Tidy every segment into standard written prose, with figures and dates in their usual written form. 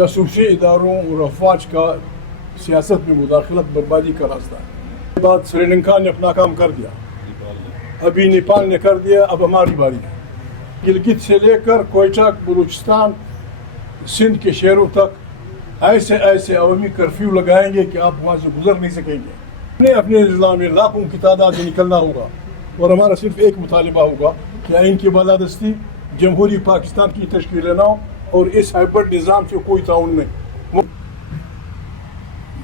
जासूसी इदारों और अफवाज का सियासत में मुदाखलत बर्बादी का रास्ता है। इसके बाद श्रीलंका ने अपना काम कर दिया, अभी नेपाल ने कर दिया, अब हमारी बारी है। गिलगित से लेकर कोयटा, बलूचिस्तान, सिंध के शहरों तक ऐसे ऐसे अवामी कर्फ्यू लगाएंगे कि आप वहाँ से गुजर नहीं सकेंगे। अपने अपने अजला में लाखों की तादाद में निकलना होगा और हमारा सिर्फ एक मुतालिबा होगा कि आइन की बालादस्ती, जमहूरी पाकिस्तान की तश्कील न हो और इस हाइब्रिड निज़ाम से कोई ताउन नहीं।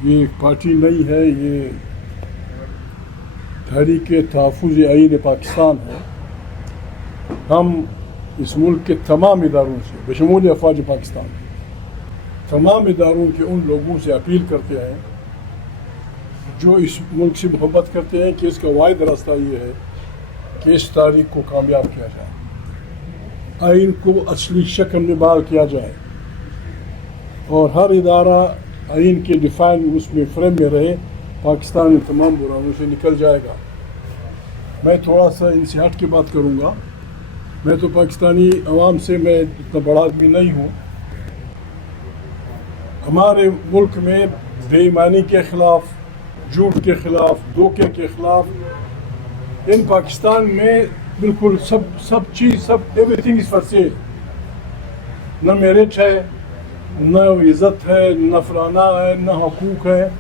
ये पार्टी नहीं है, ये तहरीक तहफ़्फ़ुज़ आइन पाकिस्तान है। हम इस मुल्क के तमाम इदारों से बशमूल अफवाज पाकिस्तान तमाम इदारों के उन लोगों से अपील करते हैं जो इस मुल्क से मोहब्बत करते हैं कि इसका वाहिद रास्ता ये है कि इस तारीख को कामयाब किया जाए, आइन को असली शक्ल में बहाल किया जाए और हर इदारा आइन के डिफाइन उसमें फ्रेम में रहे। पाकिस्तान इन तमाम बुराइयों से निकल जाएगा। मैं थोड़ा सा इनसे हट के बात करूँगा। मैं तो पाकिस्तानी अवाम से मैं इतना बड़ा आदमी नहीं हूँ। हमारे मुल्क में बेईमानी के ख़िलाफ़, झूठ के ख़िलाफ़, धोखे के ख़िलाफ़ इन पाकिस्तान में बिल्कुल सब चीज़, सब एवरीथिंग इज़ फॉर सेल। न मेरिट है, न इज़्ज़त है, न फलाना है, न हकूक़ है।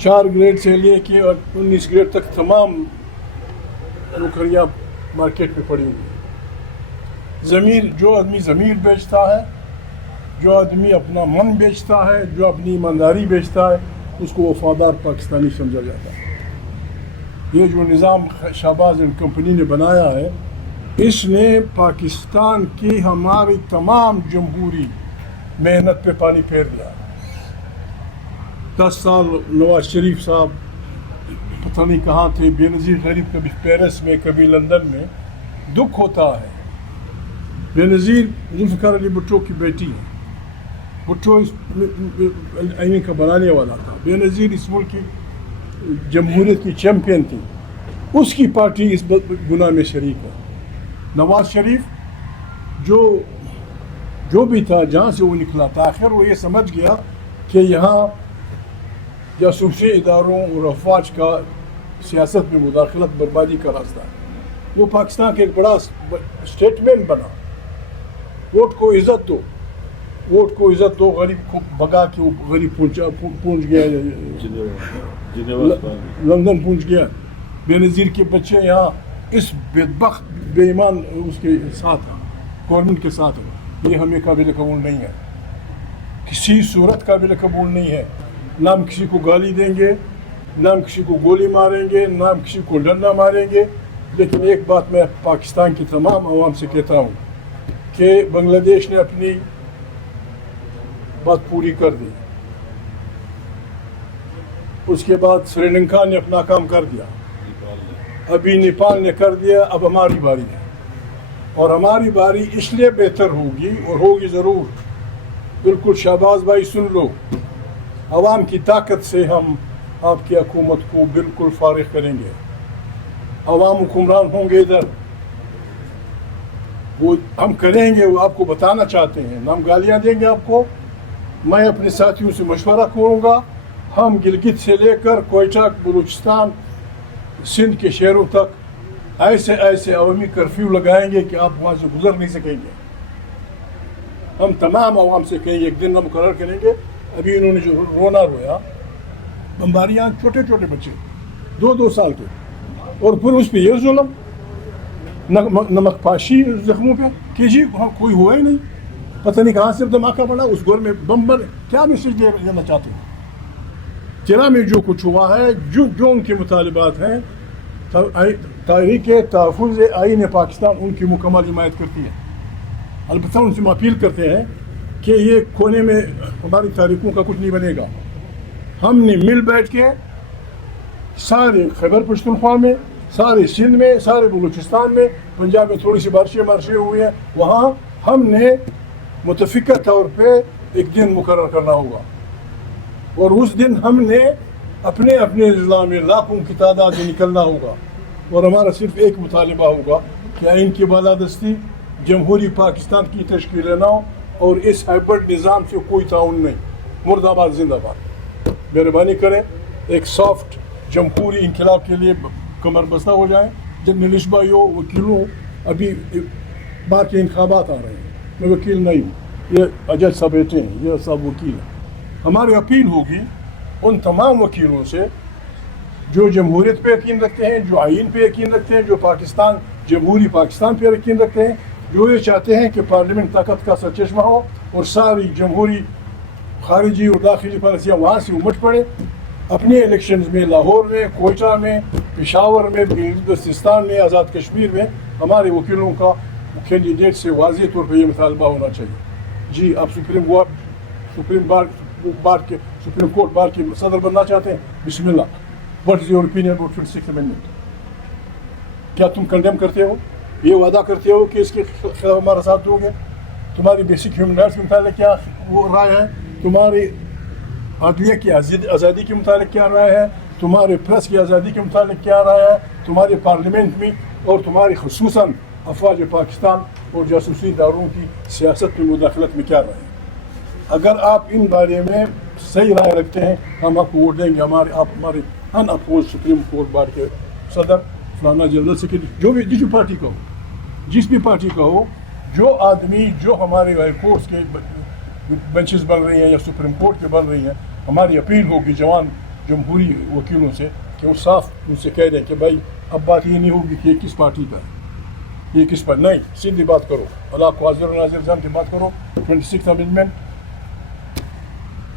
4 ग्रेड से लेके और 19 ग्रेड तक तमाम नौकरियाँ मार्केट में पड़ी हुई हैं। ज़मीर, जो आदमी ज़मीर बेचता है, जो आदमी अपना मन बेचता है, जो अपनी ईमानदारी बेचता है, उसको वफादार पाकिस्तानी समझा जाता है। ये जो निज़ाम शहबाज एंड कंपनी ने बनाया है, इसने पाकिस्तान की हमारी तमाम जमहूरी मेहनत पे पानी फेर दिया। 10 साल नवाज शरीफ साहब पता नहीं कहाँ थे, बेनज़ीर गरीब, कभी पेरिस में, कभी लंदन में। दुख होता है। बेनज़ीर जुल्फ़िकार अली भुट्टो की बेटी है। भुट्टो इस आइन का बनाने वाला था। बेनज़ीर इस मुल्क की जमहूरियत की चैम्पियन थी। उसकी पार्टी इस गुनाह में शरीक है। नवाज शरीफ जो भी था, जहाँ से वो निकला था, आखिर वो ये समझ गया कि यहाँ जासूसी इदारों और अफवाज का सियासत में मुदाखलत बर्बादी का रास्ता है। वो पाकिस्तान का एक बड़ा स्टेटमेंट बना, वोट को इज़्ज़त दो, वोट को इज़्ज़त दो, गरीब को भगा के वो गरीब पहुँच गया, लंदन पहुँच गया। बेनज़ीर के बच्चे यहाँ इस बेदबख्त बेईमान उसके साथ हैं, गवर्नमेंट के साथ हैं। ये हमें काबिल कबूल नहीं है, किसी सूरत काबिल कबूल नहीं है। ना हम किसी को गाली देंगे, ना हम किसी को गोली मारेंगे, ना हम किसी को डंडा मारेंगे। लेकिन एक बात मैं पाकिस्तान की तमाम आवाम से कहता हूँ कि बांग्लादेश ने अपनी बात पूरी कर दी, उसके बाद श्रीलंका ने अपना काम कर दिया, अभी नेपाल ने कर दिया, अब हमारी बारी है। और हमारी बारी इसलिए बेहतर होगी और होगी ज़रूर। बिल्कुल शहबाज भाई सुन लो, अवाम की ताकत से हम आपकी हुकूमत को बिल्कुल फारिग करेंगे। अवाम हुक्मरान होंगे इधर, वो हम करेंगे, वो आपको बताना चाहते हैं। ना हम गालियाँ देंगे आपको। मैं अपने साथियों से मशवरा करूँगा, हम गिलगित से लेकर कोयटा, बलूचिस्तान, सिंध के शहरों तक ऐसे ऐसे अवामी कर्फ्यू लगाएंगे कि आप वहाँ से गुजर नहीं सकेंगे। हम तमाम आवाम से कहेंगे, एक दिन हम मुकर्रर करेंगे। अभी इन्होंने जो रोना रोया, बम्बारियाँ, छोटे छोटे बच्चे 2-2 साल के, और फिर उस पर यह जुल्म, नमक पाशी जख्मों पे कि जी कोई हुआ ही नहीं, पता नहीं कहाँ से धमाका पड़ा, उस घर में बम बने। क्या मैसेज देना चाहते हैं? चरा में जो कुछ हुआ है, जो उनके मुतालिबात हैं, तहरीक तहफ़्फ़ुज़ आइन पाकिस्तान उनकी मुकम्मल हिमायत करती है। अलबत्ता उनसे हम अपील करते हैं कि ये कोने में हमारी तारीखों का कुछ नहीं बनेगा। हमने मिल बैठ के सारे खैबर पख्तूनख्वा में, सारे सिंध में, सारे बलूचिस्तान में, पंजाब में थोड़ी सी बारिशें हुई हैं, वहाँ हमने मुतफ़िक़ा तौर पे एक दिन मुकर्रर करना होगा। और उस दिन हमने अपने अपने अजला में लाखों की तादाद में निकलना होगा और हमारा सिर्फ एक मुतालिबा होगा कि आइन की बालादस्ती, जमहूरी पाकिस्तान की तश्कील न हो اور اس ہائبرڈ نظام سے کوئی تعاون نہیں. مرد آباد زندہ باد. مہربانی کریں ایک سافٹ جمہوری انقلاب کے لیے کمر بستہ ہو جائیں. جب ملش بھائیوں وکیلوں ابھی بات کے انتخابات آ رہے ہیں, میں وکیل نہیں ہوں, یہ اجج صاحب بیٹے ہیں, یہ سب وکیل ہیں. ہماری اپیل ہوگی ان تمام وکیلوں سے جو جمہوریت پہ یقین رکھتے ہیں, جو آئین پہ یقین رکھتے ہیں, جو پاکستان جمہوری پاکستان پہ یقین رکھتے ہیں, جو یہ چاہتے ہیں کہ پارلیمنٹ طاقت کا سرچشمہ ہو اور ساری جمہوری خارجی اور داخلی پالیسیاں وہاں سے امٹ پڑے. اپنے الیکشنز میں لاہور میں, کوئٹہ میں, پشاور میں, بلوچستان میں, آزاد کشمیر میں ہمارے وکیلوں کا کینڈیڈیٹ سے واضح طور پہ یہ مطالبہ ہونا چاہیے. جی آپ سپریم کورٹ بار کے صدر بننا چاہتے ہیں, بسم اللہ. What is your opinion about 26th amendment? کیا تم کنڈیم کرتے ہو, یہ وعدہ کرتے ہو کہ اس کے خلاف ہمارا ساتھ دو گے؟ تمہاری بیسک ہیومن رائٹس کے متعلق کیا وہ رائے ہے؟ تمہاری عدلیہ کی آزادی کے متعلق کیا رائے ہے؟ تمہارے پریس کی آزادی کے متعلق کیا رائے ہے؟ تمہارے پارلیمنٹ میں اور تمہاری خصوصاً افواج پاکستان اور جاسوسی اداروں کی سیاست میں مداخلت میں کیا رائے ہے؟ اگر آپ ان بارے میں صحیح رائے رکھتے ہیں ہم آپ کو ووٹ دیں گے. آپ ہمارے ان اپوز سپریم کورٹ بار کے صدر, فلانا جنرل سیکرٹری, جو بھی جس پارٹی کا ہو, جس بھی پارٹی کا ہو, جو آدمی جو ہمارے ہائی کورٹس کے بینچز بن رہی ہیں یا سپریم کورٹ کے بن رہی ہیں, ہماری اپیل ہوگی جوان جمہوری وکیلوں سے کہ وہ صاف ان سے کہہ دیں کہ بھائی اب بات یہ نہیں ہوگی کہ یہ کس پارٹی کا ہے, یہ کس پر نہیں, سیدھی بات کرو, اللہ کو حاضر و ناظر جان کی بات کرو. 26th amendment,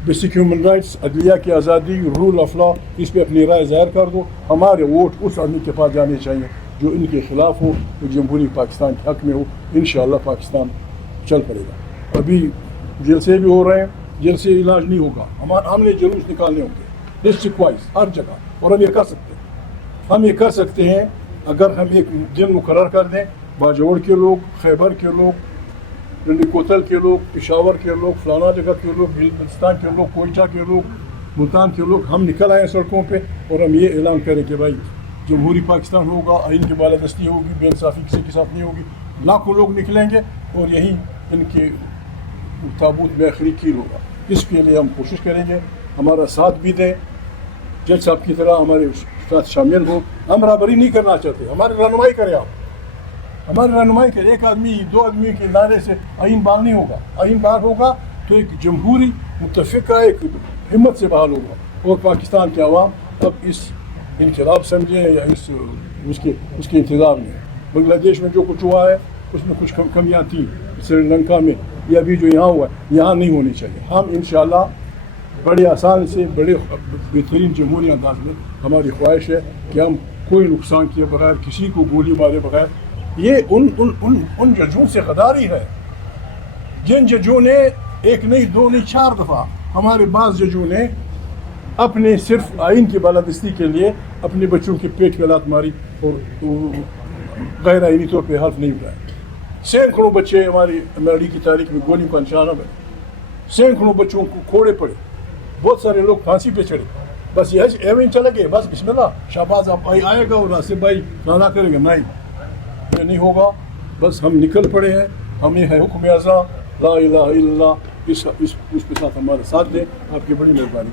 basic human rights, عدلیہ کی آزادی, رول آف لا, اس پہ اپنی رائے ظاہر کر دو. ہمارے ووٹ اس آدمی کے پاس جانے چاہیے جو ان کے خلاف ہو, جو جمہوری پاکستان کے حق میں ہو. انشاءاللہ پاکستان چل پڑے گا. ابھی جلسے بھی ہو رہے ہیں, جیل سے علاج نہیں ہوگا. ہم نے جلوس نکالنے ہوں گے ڈسٹرکٹ وائز ہر جگہ, اور ہم یہ کر سکتے ہیں. ہم یہ کر سکتے ہیں اگر ہم ایک دن مقرر کر دیں. باجوڑ کے لوگ, خیبر کے لوگ, رنڈی کوتل کے لوگ, پشاور کے لوگ, فلانا جگہ کے لوگ, بلوچستان کے لوگ, کوئٹہ کے لوگ, ملتان کے لوگ, ہم نکل آئے سڑکوں پہ اور ہم یہ اعلان کریں کہ بھائی جمہوری پاکستان ہوگا, آئین کی بالادستی ہوگی, بے انصافی کسی کے ساتھ نہیں ہوگی. لاکھوں لوگ نکلیں گے اور یہی ان کے تابوت میں آخری کیل ہوگا. اس کے لیے ہم کوشش کریں گے, ہمارا ساتھ بھی دیں, جج صاحب کی طرح ہمارے ساتھ شامل ہوں. ہم برابری نہیں کرنا چاہتے, ہماری رہنمائی کریں آپ, ہماری رہنمائی کریں. ایک آدمی دو آدمی کے نعرے سے آئین بحال نہیں ہوگا. آئین بحال ہوگا تو ایک جمہوری متفقہ ایک ہمت سے بحال ہوگا, اور پاکستان کے عوام اب اس انقلاب سمجھیں یا اس کے انتظار میں. بنگلہ دیش میں جو کچھ ہوا ہے اس میں کچھ کمیاں تھیں, سری لنکا میں, یا ابھی جو یہاں ہوا ہے یہاں نہیں ہونی چاہیے. ہم انشاءاللہ بڑے آسان سے, بڑے بہترین جمہوری انداز میں, ہماری خواہش ہے کہ ہم کوئی نقصان کیے بغیر, کسی کو گولی مارے بغیر. یہ ان ججوں سے غداری ہے جن ججوں نے ایک نہیں, دو نہیں, 4 دفعہ ہمارے بعض ججوں نے اپنے صرف آئین کی بالادستی کے لیے اپنے بچوں کے پیٹ پہ لات ماری اور غیر آئینی طور پہ حلف نہیں اٹھائے. سینکڑوں بچے ہماری امریکی کی تاریخ میں گولیوں کا نشانہ بنے, سینکڑوں بچوں کو کوڑے پڑے, بہت سارے لوگ پھانسی پہ چڑھے. بس یہ ایویں چلا گئے, بس بسم اللہ شہباز اب آئے گا اور آصف بھائی کھانا کرے گا. نہیں, یہ نہیں ہوگا. بس ہم نکل پڑے ہیں, ہمیں ہے حکم اعظم لا الہ الا اللہ, اس کے ساتھ ہمارے ساتھ دیں. آپ کی بڑی مہربانی.